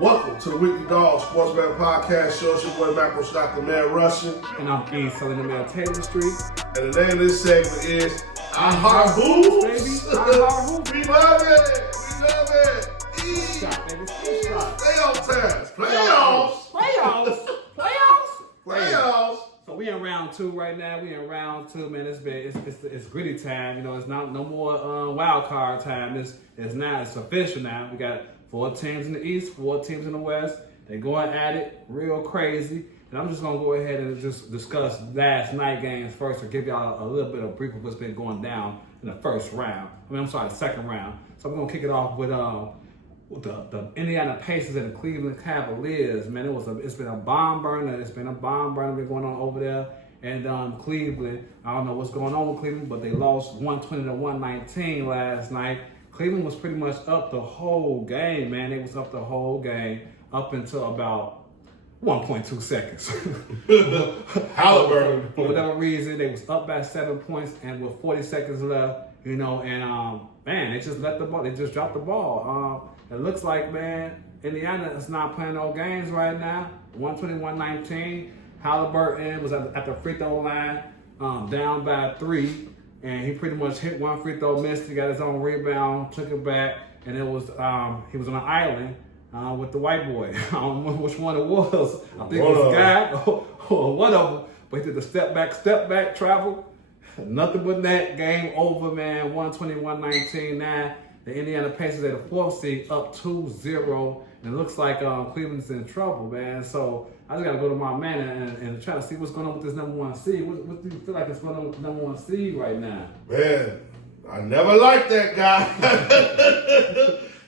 Welcome to the Weekly Dog Sportsman Podcast Show. It's your boy Macro Stock, the man Russian. And I'm Salim, the man Taylor Street. And the name of this segment is I Heart Hoops. Baby, I Heart Hoops. We love it. We love it. Shot, baby. Shot. Playoff times. Playoffs. Playoffs. So we in round 2 right now. Man. It's gritty time. You know, it's not no more wild card time. It's official now. We got 4 teams in the East, 4 teams in the West. They're going at it real crazy. And I'm just gonna go ahead and just discuss last night games first, to give y'all a little bit of brief of what's been going down in the second round. So I'm gonna kick it off with the Indiana Pacers and the Cleveland Cavaliers. Man, it's been a bomb burner. Been going on over there. And Cleveland, I don't know what's going on with Cleveland, but they lost 120-119 last night. Cleveland was pretty much up the whole game, man. They was up the whole game up until about 1.2 seconds. Halliburton. For whatever reason, they was up by 7 points, and with 40 seconds left, you know, and man, they just dropped the ball. It looks like, man, Indiana is not playing no games right now. 120-119. Halliburton was at the free throw line, down by 3. And he pretty much hit one free throw, missed. He got his own rebound, took it back, and it was he was on an island with the white boy. I don't know which one it was. I think it was a guy or one of them. But he did the step back travel. Nothing but that. Game over, man. 120-119. Now the Indiana Pacers at the 4th seed, up 2-0. And it looks like Cleveland's in trouble, man. So I just got to go to my man and try to see what's going on with this number 1 seed. What do you feel like is going on with the number 1 seed right now? Man, I never liked that guy.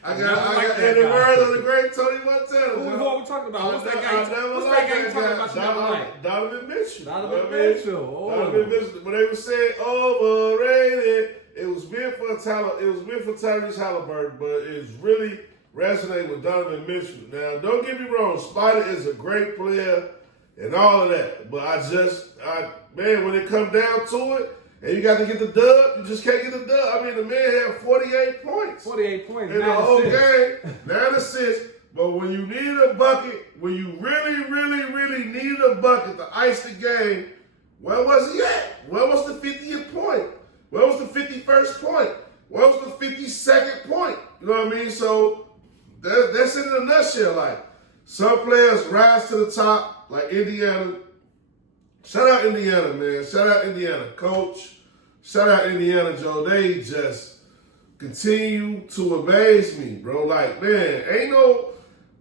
I got in the words of the great Tony Montana. Who are we talking about? What's that guy you talking about you never liked? Donovan Mitchell. Donovan Mitchell. When they were saying overrated, it was meant for Tyrese Halliburton, but it's really resonate with Donovan Mitchell. Now, don't get me wrong, Spider is a great player and all of that, but when it comes down to it, and you got to get the dub, you just can't get the dub. I mean, the man had 48 points. 48 points. In the whole game, 9 assists. But when you need a bucket, when you really, really, really need a bucket to ice the game, where was he at? Where was the 50th point? Where was the 51st point? Where was the 52nd point? You know what I mean? So that's it in a nutshell. Like, some players rise to the top, like Indiana. Shout out Indiana, man. Shout out Indiana, coach. Shout out Indiana, Joe. They just continue to amaze me, bro. Like, man,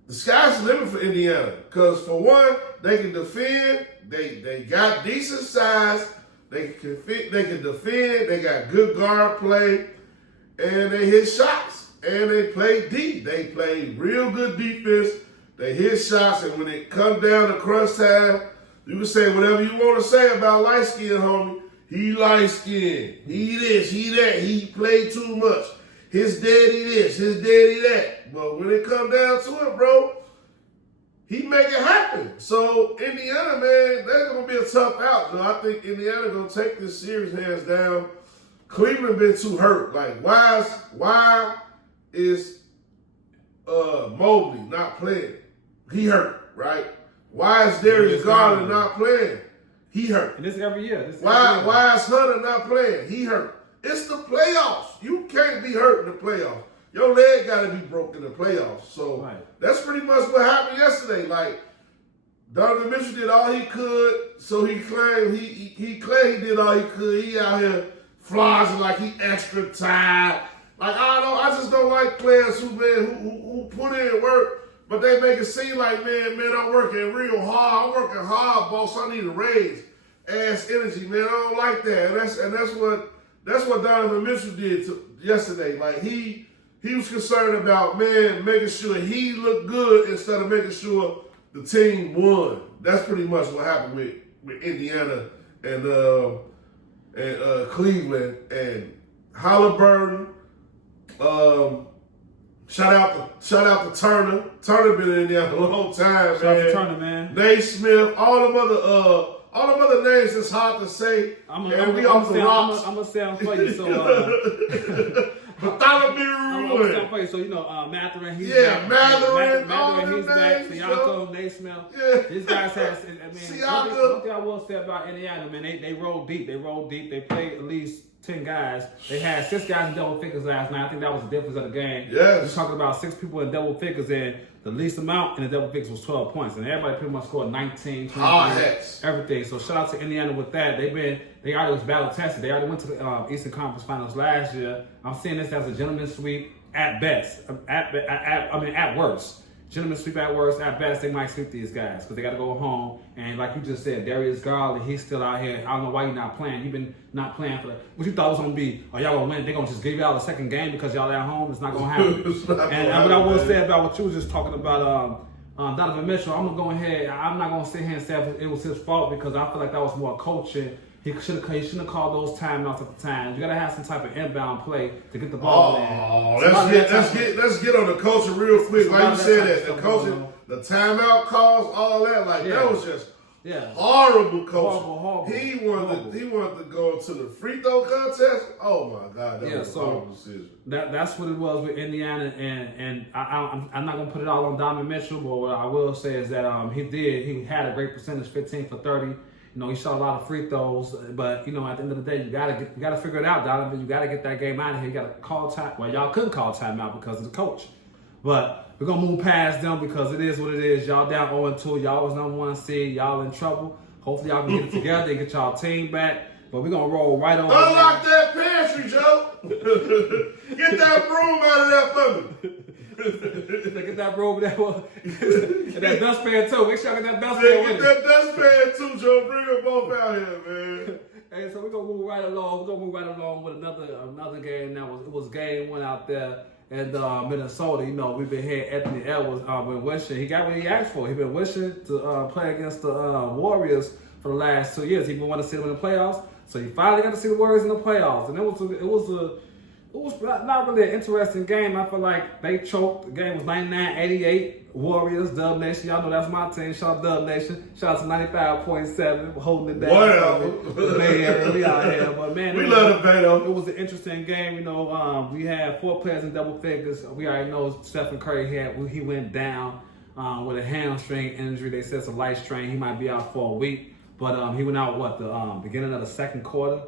the sky's the limit for Indiana. Because, for one, they can defend. They got decent size. They can defend. They got good guard play. And they hit shots. And they play D. They play real good defense. They hit shots. And when it comes down to crunch time, you can say whatever you want to say about light-skinned, homie. He light-skinned. He this, he that. He played too much. His daddy this, his daddy that. But when it comes down to it, bro, he make it happen. So, Indiana, man, that's going to be a tough out. Though. I think Indiana going to take this series hands down. Cleveland been too hurt. Like, why is Mobley not playing? He hurt, right? Why is Darius Garland not playing? He hurt. And this is every year. Why is Hunter not playing? He hurt. It's the playoffs. You can't be hurt in the playoffs. Your leg got to be broken in the playoffs. So That's pretty much what happened yesterday. Like, Donovan Mitchell did all he could, so he claimed he did all he could. He out here flossing like he extra tired. Like, I just don't like players who put in work. But they make it seem like, man, I'm working real hard. I'm working hard, boss. I need a raise. Ass energy, man. I don't like that. And that's what Donovan Mitchell did yesterday. Like, he was concerned about, man, making sure he looked good instead of making sure the team won. That's pretty much what happened with Indiana and Cleveland and Halliburton. Shout out to Turner. Turner been in there a long time, man. Shout out to Turner, man. Nate Smith, all them other names that's hard to say. I'm gonna stay on for you. So Bartholomew. Okay, so Matherin, he's Yeah, back. Matherin, all Matherin, he's them back. names, Siakam, Naismith. Yeah. These guys have. I mean, Siakam. one thing I will say about Indiana, man, they roll deep. They roll deep. They played at least 10 guys. They had 6 guys in double figures last night. I think that was the difference of the game. Yes. We're talking about 6 people in double figures, and the least amount in the double figures was 12 points, and everybody pretty much scored 19, 20, everything. So shout out to Indiana with that. They already was battle tested. They already went to the Eastern Conference Finals last year. I'm seeing this as a gentleman's sweep at best. At worst. Gentlemen sweep at worst. At best, they might sweep these guys because they got to go home. And like you just said, Darius Garland, he's still out here. I don't know why you're not playing. You've been not playing for what you thought was going to be. Oh, y'all going to win. They're going to just give y'all a second game because y'all at home. It's not going to happen. And what I will say about what you was just talking about, Donovan Mitchell, I'm going to go ahead. I'm not going to sit here and say it was his fault because I feel like that was more coaching. He shouldn't have called those timeouts at the time. You got to have some type of inbound play to get the ball in. Let's get on the culture real quick. Like you said that, the coaching, the timeout calls, all that, that was just horrible coaching. Horrible. He wanted to go to the free throw contest. Oh my God, that was a horrible decision. That's what it was with Indiana, and I'm not gonna put it all on Donovan Mitchell, but what I will say is that he had a great percentage, 15 for 30. He shot a lot of free throws, but at the end of the day, you gotta figure it out, Donovan. You gotta get that game out of here. You gotta call time. Well, y'all couldn't call timeout because of the coach, but we're gonna move past them because it is what it is. Y'all down 0-2. Y'all was number 1 seed. Y'all in trouble. Hopefully y'all can get it together and get y'all team back. But we're gonna roll right over. Unlock that pantry, Joe. Get that broom out of there for me. Get that robe, that dustpan too. Make sure I get that dustpan. Get that dustpan too, Joe. Bring them both out here, man. Hey, so we're gonna move right along. We're gonna move right along with another game. It was game 1 out there in Minnesota. We've been here. Anthony Edwards been wishing. He got what he asked for. He been wishing to play against the Warriors for the last 2 years. He been wanting to see them in the playoffs. So he finally got to see the Warriors in the playoffs, and it was not really an interesting game. I feel like they choked. The game was 99-88. Warriors, Dub Nation. Y'all know that's my team. Shout out Dub Nation. Shout out to 95.7. Holding it down. Whatever. Bay Area, we out here. But man, we love the Bay though. It was an interesting game. We had 4 players in double figures. We already know Stephen Curry he went down with a hamstring injury. They said it's a light strain. He might be out for a week. But he went out the beginning of the second quarter.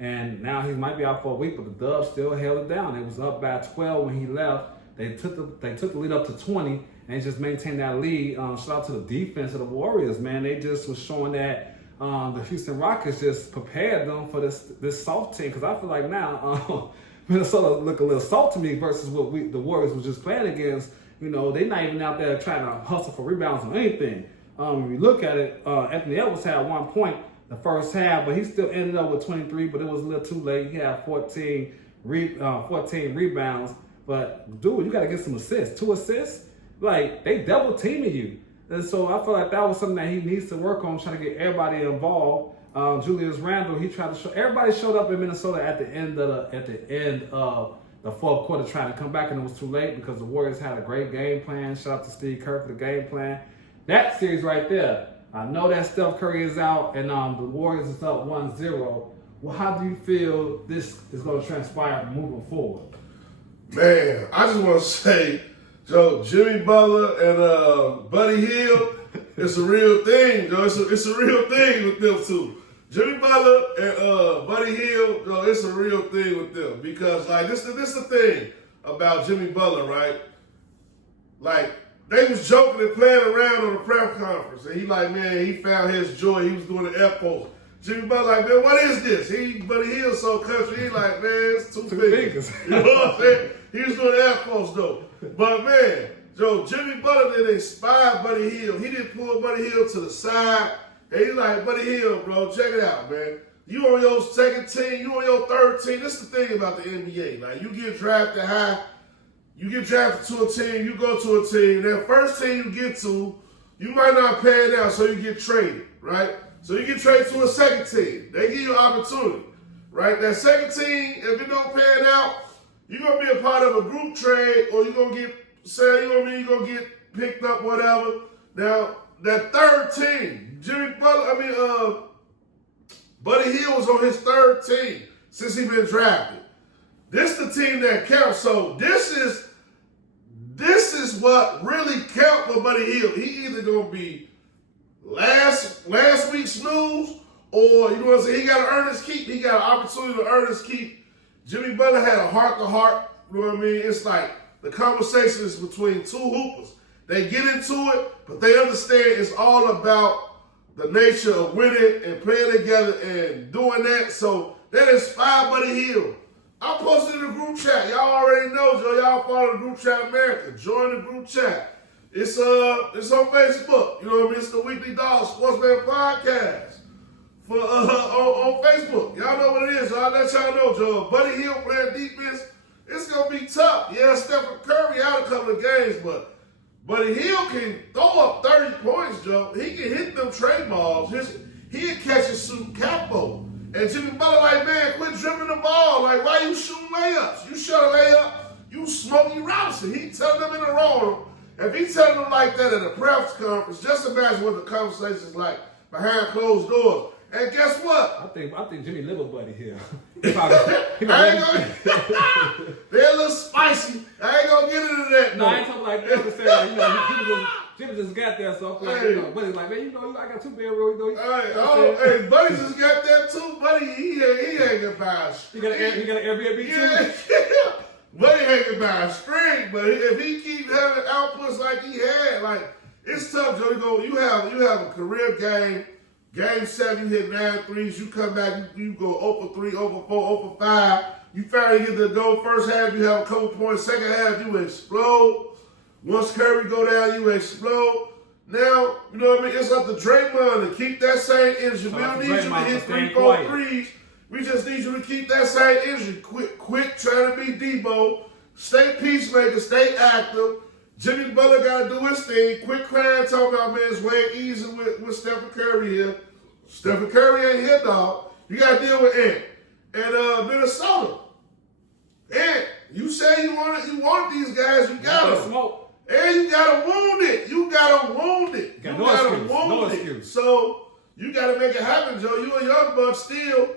And now he might be out for a week, but the Dubs still held it down. It was up by 12 when he left. They took the lead up to 20 and just maintained that lead. Shout out to the defense of the Warriors, man. They just was showing that the Houston Rockets just prepared them for this soft team. Because I feel like now Minnesota look a little soft to me versus what the Warriors was just playing against. They're not even out there trying to hustle for rebounds or anything. When you look at it, Anthony Edwards had 1 point the first half, but he still ended up with 23, but it was a little too late. He had 14 rebounds. But, dude, you got to get some assists. 2 assists? They double teaming you. And so I feel like that was something that he needs to work on, trying to get everybody involved. Julius Randle, he tried to show. Everybody showed up in Minnesota at the end of the fourth quarter trying to come back, and it was too late because the Warriors had a great game plan. Shout out to Steve Kerr for the game plan. That series right there, I know that Steph Curry is out and the Warriors is up 1-0. Well, how do you feel this is going to transpire moving forward? Man, I just want to say, Joe, Jimmy Butler and Buddy Hield, it's a real thing, Joe. It's a real thing with them two. Jimmy Butler and Buddy Hield, Joe, it's a real thing with them because, this is the thing about Jimmy Butler, right? They was joking and playing around on the press conference, and he found his joy. He was doing the F-post. Jimmy Butler man, what is this? Buddy Hield so country. He man, it's two fingers. You know what I'm saying? He was doing the F-post though. But man, Joe, Jimmy Butler didn't inspire Buddy Hield. He didn't pull Buddy Hield to the side. And he's like, Buddy Hield, bro, check it out, man. You on your second team, you on your third team. This is the thing about the NBA. You get drafted high. You get drafted to a team, you go to a team. That first team you get to, you might not pan it out, so you get traded, right? So you get traded to a second team. They give you an opportunity, right? That second team, if it don't pan out, you're going to be a part of a group trade or you're going to you're going to get picked up, whatever. Now, that third team, Buddy Hield was on his third team since he been drafted. This is the team that counts. So this is what really count for Buddy Hield. He either gonna be last week's snooze, or you know what I'm saying, he gotta earn his keep. He got an opportunity to earn his keep. Jimmy Butler had a heart-to-heart, you know what I mean? It's like the conversation is between two hoopers. They get into it, but they understand it's all about the nature of winning and playing together and doing that. So that inspired Buddy Hield. I posted in the group chat. Y'all already know, Joe. Y'all follow the group chat America. Join the group chat. It's on Facebook. You know what I mean? It's the Weekly Dog Sportsman Podcast for on Facebook. Y'all know what it is. I'll let y'all know, Joe. Buddy Hield playing defense. It's gonna be tough. Yeah, Stephen Curry out a couple of games, but Buddy Hield can throw up 30 points, Joe. He can hit them trade balls. He'll catch a suit capo. And Jimmy Butler like, man, quit dribbling the ball. Like, why you shooting layups? You shot a layup, you Smokey Robinson. He telling them in the room. If he telling them like that at a press conference, just imagine what the conversation's like behind closed doors. And guess what? I think Jimmy live with Buddy Hield. They're a little spicy. I ain't gonna get into that. No, I ain't talking like that. I'm just saying, you know, Jimmy just got there, so I'm like, you know, Buddy's like, man, you know, I got 2 bedrooms, you know. Hey, Buddy just got that too. Buddy, he hanging by a string. He got an Airbnb too? Yeah. Buddy hanging by a string, but if he keep having outputs like he had, like, it's tough, Joe. You have a career game. Game 7, you hit 9 threes. You come back, you go 0 for 3, 0 for 4, 0 for 5. You finally get the goal. First half, you have a couple points. Second half, you explode. Once Curry go down, you explode. Now, you know what I mean? It's up to Draymond to keep that same energy. We don't need you to hit 3, 4 threes. We just need you to keep that same energy. Quit trying to be Debo. Stay peacemaker. Stay active. Jimmy Butler got to do his thing. Quit crying, talking about, man, it's way easy with Stephen Curry here. Stephen Curry ain't here, dog. You got to deal with Ant. And Minnesota. Ant, you say you want these guys, you got them. Smoke. And you got to wound it. You got to wound it. You got to wound it. So you got to make it happen, Joe. You a young buck still.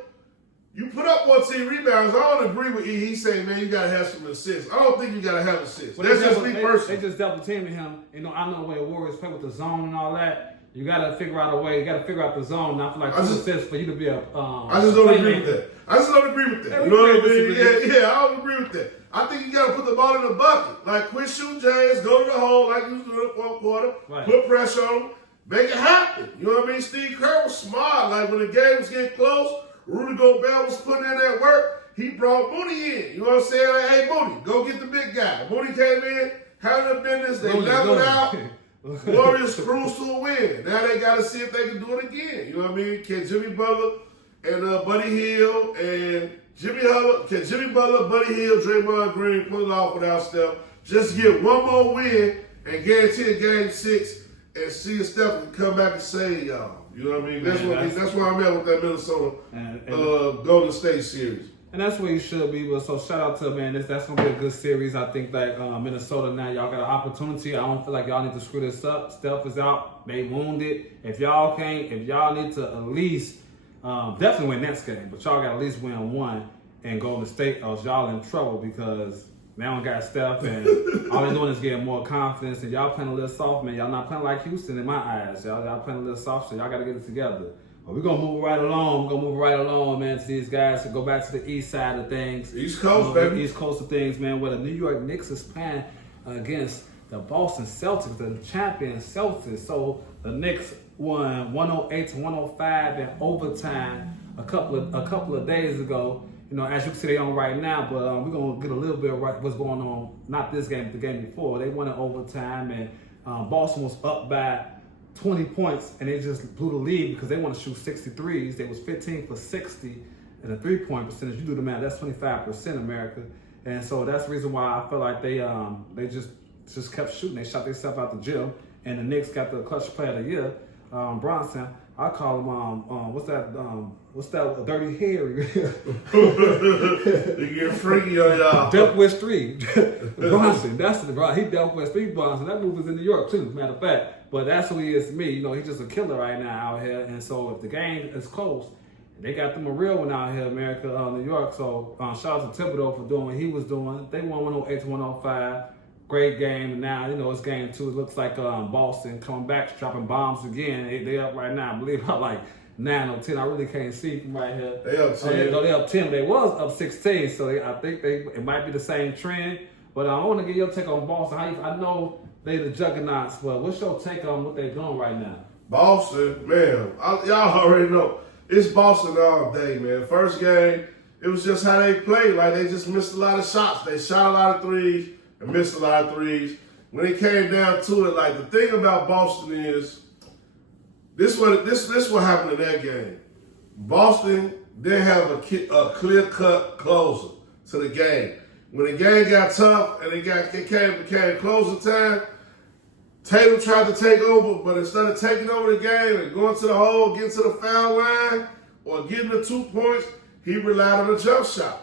You put up 14 rebounds. I don't agree with E. He's saying, man, you got to have some assists. I don't think you got to have assists. That's just me personally. They just double teaming him. You know, I know the way the Warriors play with the zone and all that. You got to figure out a way. You got to figure out the zone. And I feel like 2 assists for you to be a I just don't agree with that. I just don't agree with that. You know what I mean? Yeah, I don't agree with that. I think you got to put the ball in the bucket. Like, quit shooting James, go to the hole like you was doing in the fourth quarter. Right. Put pressure on him. Make it happen. You know what I mean? Steve Kerr was smart. Like, when the game was getting close, Rudy Gobert was putting in that work. He brought Mooney in. You know what I'm saying? Like, hey, Mooney, go get the big guy. Mooney came in, handled the business. They leveled out. Warriors cruised to a win. Now they got to see if they can do it again. You know what I mean? Can Jimmy Butler and Buddy Hield and can Jimmy Butler, Buddy Hield, Draymond Green pull it off without Steph? Just get one more win and guarantee a game 6 and see if Steph can come back and save y'all. You know what I mean? That's where I'm at with that Minnesota Golden State series. And that's where you should be. But so shout out to, man, that's going to be a good series. I think that Minnesota now, y'all got an opportunity. I don't feel like y'all need to screw this up. Steph is out. They wounded. If y'all need to at least definitely win next game, but y'all got to at least win 1 and Golden State, or y'all in trouble because they don't got Steph, and all they're doing is getting more confidence, and y'all playing a little soft, man. Y'all not playing like Houston in my eyes. Y'all playing a little soft, so y'all got to get it together. But we're going to move right along. Man, to these guys to go back to the east side of things. East Coast, baby. East Coast of things, man, where the New York Knicks is playing against the Boston Celtics, the champion Celtics. So the Knicks won 108-105 in overtime a couple of days ago. You know, as you can see, they on right now, but we're going to get a little bit of what's going on, not this game, but the game before. They won in overtime, and Boston was up by 20 points, and they just blew the lead because they want to shoot 63s. They was 15 for 60 and a 3-point percentage. You do the math, that's 25% America. And so that's the reason why I feel like they just kept shooting. They shot themselves out the gym, and the Knicks got the clutch player of the year, Bronson. I call him what's that dirty Harry? You get freaky on y'all. Death Wish 3. Bronson, that's the right. He Death Wish 3 Bronson. That movie was in New York too, as a matter of fact. But that's who he is to me. You know, he's just a killer right now out here. And so if the game is close, they got them a real one out here, America, New York. So shout out to Thibodeau for doing what he was doing. They won 108-105. great game. And now, it's game 2. It looks like Boston coming back, dropping bombs again. They up right now, I believe, about like 9 or 10. I really can't see from right here. They up 10. They up 10. They was up 16, so I think it might be the same trend. But I want to get your take on Boston. I know they the juggernauts, but what's your take on what they're doing right now? Boston, man, y'all already know. It's Boston all day, man. First game, it was just how they played. Like, they just missed a lot of shots. They shot a lot of threes and missed a lot of threes. When it came down to it, like, the thing about Boston is, this what happened in that game. Boston didn't have a clear-cut closer to the game. When the game got tough and it became closing time, Tatum tried to take over, but instead of taking over the game and going to the hole, getting to the foul line, or getting the 2 points, he relied on a jump shot.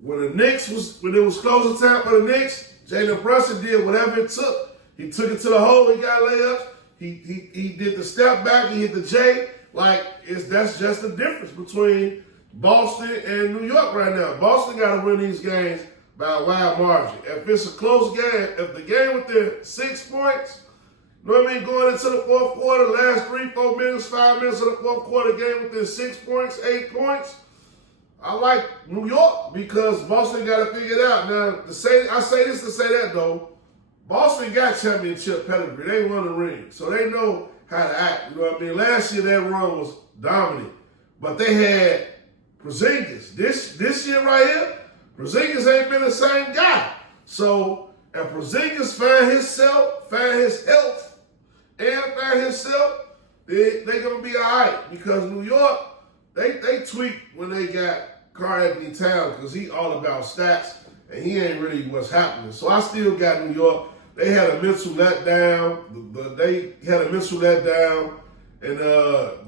When it was closing time for the Knicks, Jalen Brunson did whatever it took. He took it to the hole, he got layups, he did the step back, he hit the J. That's just the difference between Boston and New York right now. Boston got to win these games by a wide margin. If it's a close game, if the game within 6 points, you know what I mean, going into the fourth quarter, last 3, 4 minutes, 5 minutes of the fourth quarter, game within 6 points, 8 points, I like New York because Boston got to figure it out. Now, I say this to say that, though. Boston got championship pedigree. They won the ring, so they know how to act. You know what I mean? Last year, that run was dominant, but they had Porzingis. This year right here, Porzingis ain't been the same guy. So, if Porzingis find his health, and find himself, they going to be all right. Because New York, they tweak when they got Karl Anthony Towns because he all about stats, and he ain't really what's happening. So I still got New York. They had a mental letdown. And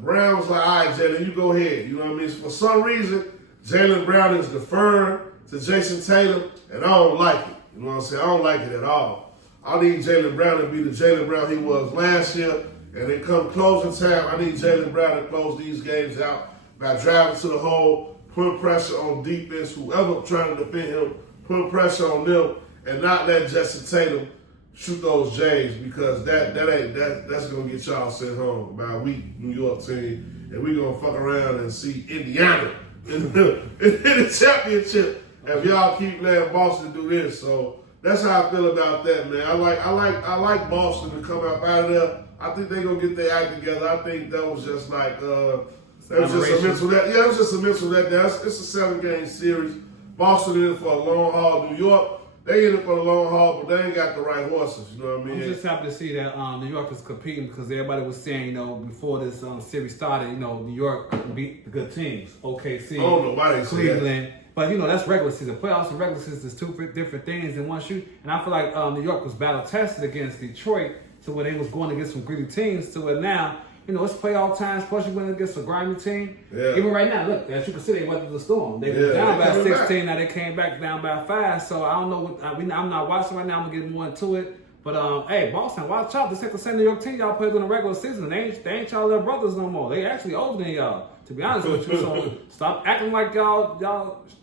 Brown was like, all right, Jalen, you go ahead. You know what I mean? For some reason, Jaylen Brown is deferring to Jason Tatum, and I don't like it. You know what I'm saying? I don't like it at all. I need Jaylen Brown to be the Jaylen Brown he was last year, and then come closing time, I need Jaylen Brown to close these games out by driving to the hole, putting pressure on defense, whoever trying to defend him, putting pressure on them, and not let Jason Tatum shoot those J's because that's gonna get y'all sent home by a weak New York team, and we gonna fuck around and see Indiana in the championship if y'all keep letting Boston do this. So that's how I feel about that, man. I like Boston to come out of there. I think they gonna get their act together. I think that was just like that was just a mental it was just a mental letdown. It's a 7-game series. Boston in it for a long haul. New York, they in it for the long haul, but they ain't got the right horses. You know what I mean? I'm just happy to see that New York is competing because everybody was saying, before this series started, New York beat the good teams, OKC, I don't know why they Cleveland. But that's regular season. Playoffs and regular season is 2 different things in one shoot. And I feel like New York was battle tested against Detroit to where they was going against some gritty teams to where now, it's playoff time, especially when it gets a grimy team. Yeah. Even right now, look, as you can see, they weathered the storm. They were down by 16, now they came back down by 5. So I don't know what I'm not watching right now. I'm gonna get more into it. But hey, Boston, watch out. This ain't the same New York team y'all played in the regular season. They ain't y'all little brothers no more. They actually older than y'all, to be honest with you. So stop acting like y'all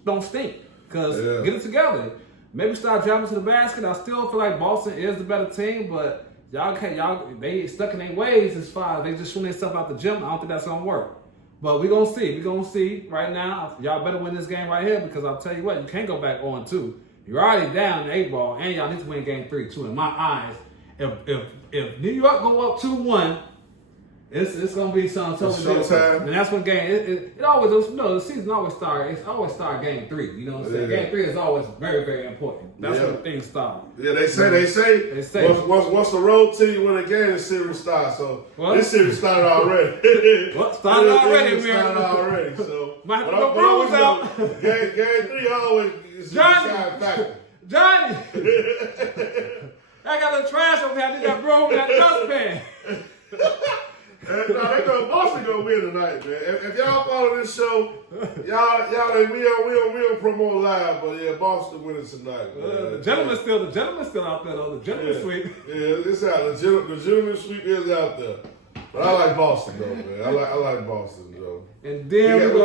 don't stink. Because get it together. Maybe start driving to the basket. I still feel like Boston is the better team, but they stuck in their ways as far as they just shooting themselves out the gym. I don't think that's gonna work. But we're gonna see. We're gonna see right now. Y'all better win this game right here because I'll tell you what, you can't go back 0-2. You're already down the 8 ball, and y'all need to win game 3 too. In my eyes, if New York go up 2-1, it's gonna be something totally different. And that's what game it always the season always start. It's always start game 3. You know what I'm saying? Game 3 is always very, very important. That's when things start. Yeah, they say. Once the road team win a game, the series starts. So this series started already. Started already, man. Started already. So might have to go bruise out. Game 3 always is Johnny. Johnny. I got a little trash over here. I need that broom in that dustpan. Boston gonna win tonight, man. If y'all follow this show, we don't promote live, but yeah, Boston winning tonight, man. The gentleman's still out there though. The gentleman's sweep. Yeah, it's out. The gentleman's sweep is out there. But I like Boston though, man. I like Boston though. And then we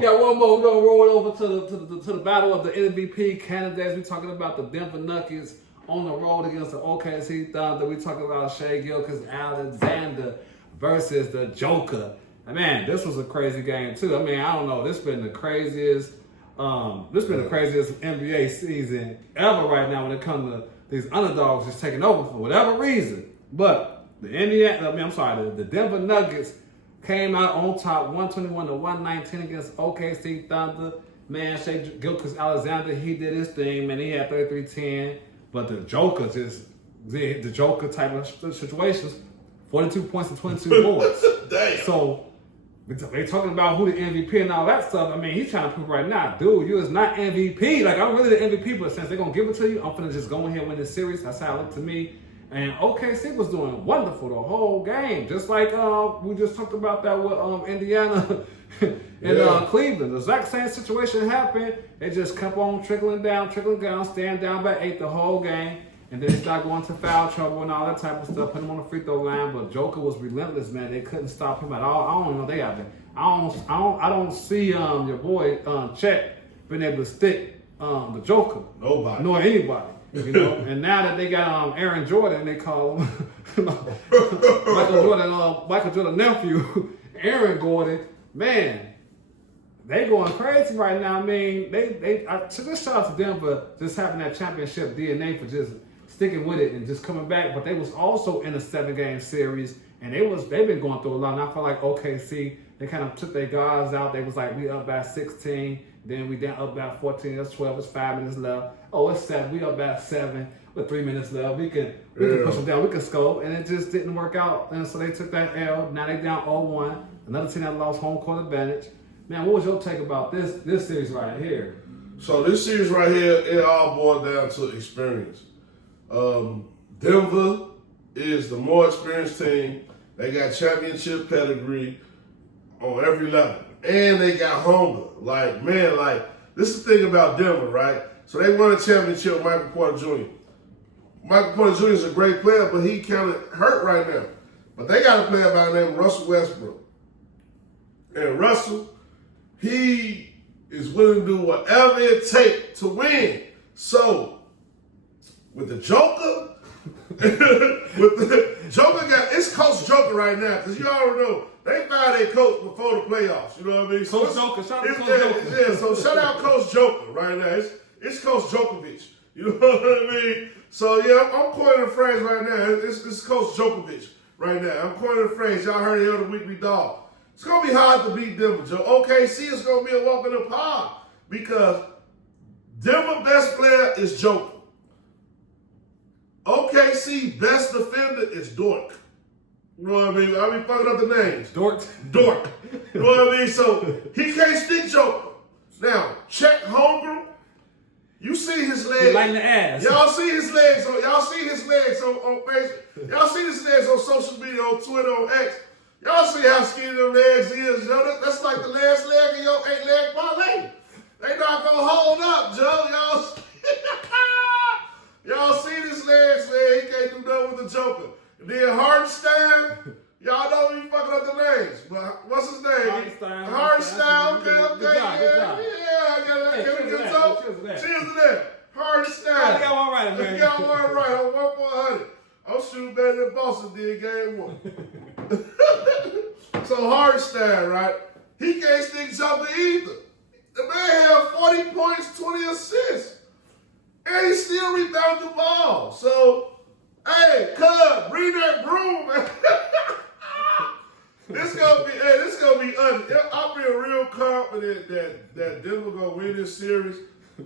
got one more. We're gonna roll over to the battle of the MVP candidates. We're talking about the Denver Nuggets on the road against the OKC Thunder. We talking about Shai Gilgeous-Alexander versus the Joker. And man, this was a crazy game too. I mean, I don't know. This been the craziest NBA season ever right now when it comes to these underdogs just taking over for whatever reason. But the Denver Nuggets came out on top 121-119 against OKC Thunder. Man, Shai Gilgeous-Alexander, he did his thing, man. He had 33-10. But the Joker the Joker type of situations, 42 points and 22 boards. Damn. So they talking about who the MVP and all that stuff. I mean, he's trying to prove right now, dude, you is not MVP. Like, I'm really the MVP, but since they're going to give it to you, I'm finna just go in here and win this series. That's how it looked to me. And OKC was doing wonderful the whole game. Just like we just talked about that with Indiana and Cleveland. The exact same situation happened. They just kept on trickling down, staying down by 8 the whole game. And then they started going to foul trouble and all that type of stuff, putting him on the free throw line. But Joker was relentless, man. They couldn't stop him at all. I don't know they out there. I don't see your boy Chet being able to stick the Joker. Nobody. Nor anybody. You know, and now that they got Aaron Jordan, they call him Michael Jordan nephew, Aaron Gordon. Man, they going crazy right now. I mean, so just shout out to them for just having that championship DNA for just sticking with it and just coming back. But they was also in a 7-game series, and they've been going through a lot. And I feel like OKC, they kind of took their guards out. They was like, we up by 16. Then we down up by 14. That's 12. It's 5 minutes left. Oh, it's 7. We up by 7 with 3 minutes left. We can push them down. We can score. And it just didn't work out. And so they took that L. Now they down 0-1. Another team that lost home court advantage. Man, what was your take about this series right here? So this series right here, it all boiled down to experience. Denver is the more experienced team. They got championship pedigree on every level. And they got hunger. Like, man, this is the thing about Denver, right? So they won a championship with Michael Porter Jr. Michael Porter Jr. is a great player, but he kind of hurt right now. But they got a player by the name of Russell Westbrook. And Russell, he is willing to do whatever it takes to win. So, with the Joker, it's Coach Joker right now, because you already know, they fired their coach before the playoffs. You know what I mean? Coach Joker, shout out Coach Joker. Yeah, so shout out Coach Joker right now. It's Coach Djokovic. You know what I mean? So yeah, I'm coining the phrase right now. It's Coach Djokovic right now. I'm coining the phrase. Y'all heard it on the Weekly Dog. It's gonna be hard to beat Denver, Joe. OKC is gonna be a walk in the park because Denver best player is Joker. OKC best defender is Dort. You know what I mean? I be fucking up the names. Dort. You know what I mean? So he can't stick Joker. Now, check Holmgren. You see his legs. He lighting the ass. Y'all see his legs on Facebook. Y'all see his legs on social media, on Twitter, on X. Y'all see how skinny them legs is, Joe. That's like the last leg of your 8-leg parlay. They not gonna hold up, Joe. Y'all see his legs, man. He can't do nothing with the Joker. And then Hardenstein, y'all don't be fucking up the names. But what's his name? Hardenstein. Okay. Good job. Yeah, I got a good joke. Cheers to that. Hardenstein. I got one right, man. You got one right. I'm 1-100. I'm shooting better than Boston did game 1. So Hardenstein, right? He can't stick Joker either. The man had 40 points, 20 assists. And he still rebounded the ball. So, hey, cuz, bring that broom, man. This gonna be I feel real confident that Denver gonna win this series.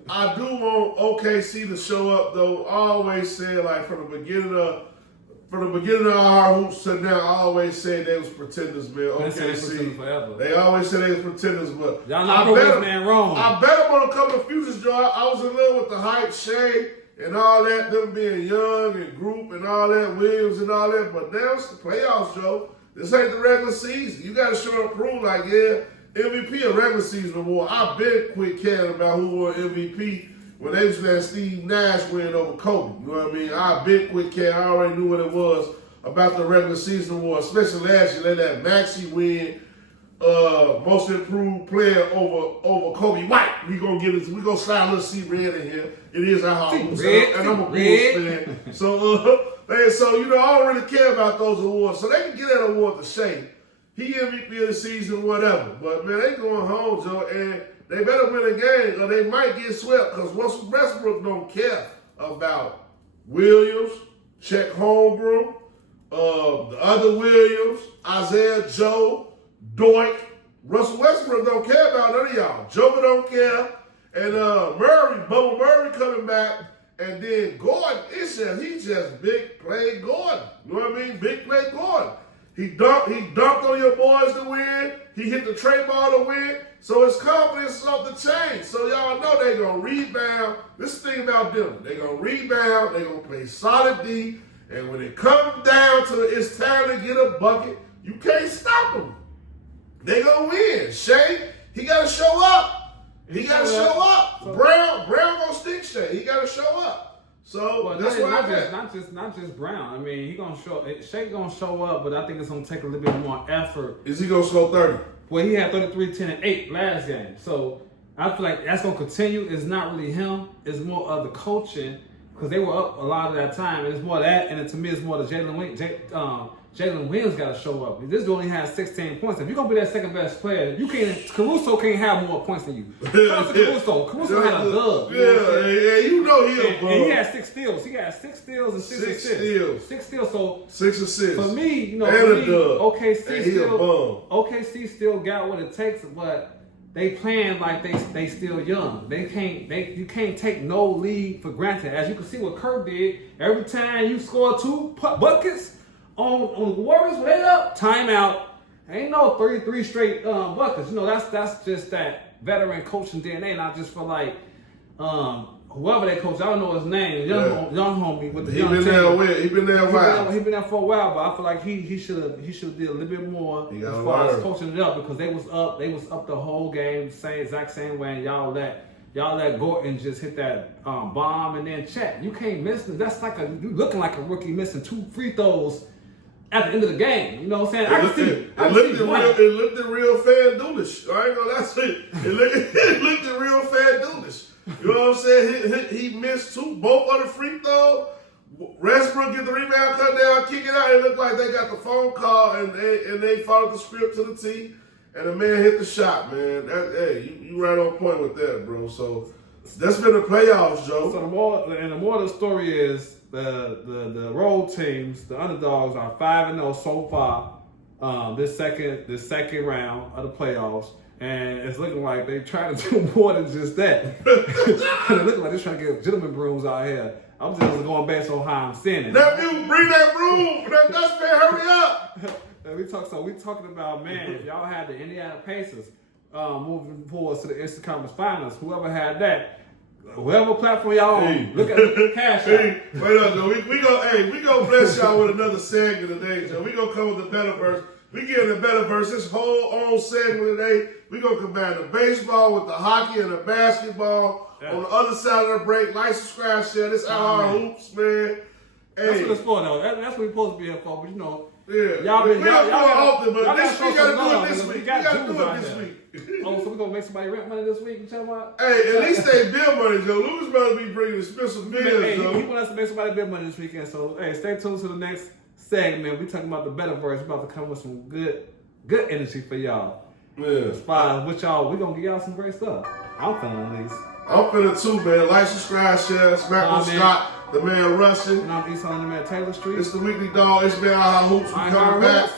I do want OKC to show up though. I always said, like, from the beginning of our hoops to now, I always said they was pretenders, man. OKC. They always said they was pretenders, but y'all not proving this man wrong. I bet them on a couple of futures, Joe. I was in love with the hype, Shea, and all that, them being young and group and all that, Williams and all that. But now it's the playoffs, Joe. This ain't the regular season. You got to show and prove, like, yeah, MVP a regular season award. I've been quit caring about who won MVP when they was letting Steve Nash win over Kobe. You know what I mean? I've been quit caring. I already knew what it was about the regular season award, especially last year. Let that Maxey win most improved player over Kobe White. We gonna slide a little C-Red in here. It is our Hoops, and I'm a Bulls fan. So so you know, I don't really care about those awards. So they can get that award to Shea. He MVP of the season, whatever. But man, they going home, Joe, and they better win a game, or they might get swept. Because Russell Westbrook don't care about Williams, Chet Holmgren, the other Williams, Isaiah Joe, Doink. Russell Westbrook don't care about none of y'all. Joker don't care. And Bubba Murray coming back. And then Gordon, he's just big play Gordon. You know what I mean? Big play Gordon. He dunked on your boys to win. He hit the tray ball to win. So his confidence is off the chain. So y'all know they're going to rebound. This is the thing about them. They're going to rebound. They're going to play solid D. And when it comes down to it's time to get a bucket, you can't stop them. They're going to win. Shea, he got to show up. He got to show up. So, Brown going to stick Shea. He got to show up. So well, that's why not just Brown. I mean, Shea gonna show up, but I think it's gonna take a little bit more effort. Is he gonna score 30? Well, he had 33, 10, and 8 last game. So I feel like that's gonna continue. It's not really him. It's more of the coaching because they were up a lot of that time, and it's more of that. And to me, it's more the Jalen Williams got to show up. This dude only has 16 points. If you're going to be that second best player, Caruso can't have more points than you. Caruso had a dub. You know he a bum. And he had 6 steals. He had 6 steals and 6 assists. 6 steals. So 6 assists. For me, you know, OKC still got what it takes, but they playing like they still young. You can't take no lead for granted. As you can see what Kirk did, every time you score 2 buckets, on the Warriors, when they up, timeout. Ain't no 33 straight buckets. You know, that's just that veteran coaching DNA. And I just feel like whoever they coach, I don't know his name, young homie with the young team. He been there a while. He been there for a while, but I feel like he should have did a little bit more as far as coaching it up because they was up the whole game, exact same way. And y'all let Gordon just hit that bomb and then check. You can't miss them. That's like you looking like a rookie missing 2 free throws at the end of the game. You know what I'm saying? It looked real FanDuelish. I ain't gonna lie, it looked real FanDuelish. You know what I'm saying? He missed 2, both of the free throws. Westbrook get the rebound, cut down, kick it out. It looked like they got the phone call and they followed the script to the T. And the man hit the shot, man. You right on point with that, bro. So that's been the playoffs, Joe. So the more of the story is the road teams, the underdogs are 5-0 so far. This second round of the playoffs, and it's looking like they trying to do more than just that. It looking like they're trying to get gentleman brooms out here. I'm just going back so high I'm seeing it. Nephew, bring that broom. That dustpan, hurry up. We talking about, man, if y'all had the Indiana Pacers moving forward to the Eastern Conference Finals, whoever had that, whoever platform y'all on, look at the cash out. Wait up, Joe. We gonna bless y'all with another segment today, Joe. We gonna come with the Betterverse. We get in the Betterverse this whole own segment today. We gonna combine the baseball with the hockey and the basketball. Yeah. On the other side of the break, like, subscribe, share. This our hoops, man. That's what it's for, though. That's what we're supposed to be here for. But you know, y'all often, but this week gotta do it this week. We gotta do it this week. So we're gonna make somebody rent money this week? You talking about? Hey, at least they bill money, Joe. Louis better be bringing expensive bills, Joe. He want us to make somebody bill money this weekend. So hey, stay tuned to the next segment. We talking about the Betterverse. We're about to come with some good energy for y'all. Yeah. As far as with y'all, we gonna give y'all some great stuff. I'm feeling at least. I'm feeling too, man. Like, subscribe, share, smack on Scott, the man Russian. And I'm East on the man Taylor Street. It's the Weekly Dog. It's been our hoops. We coming back.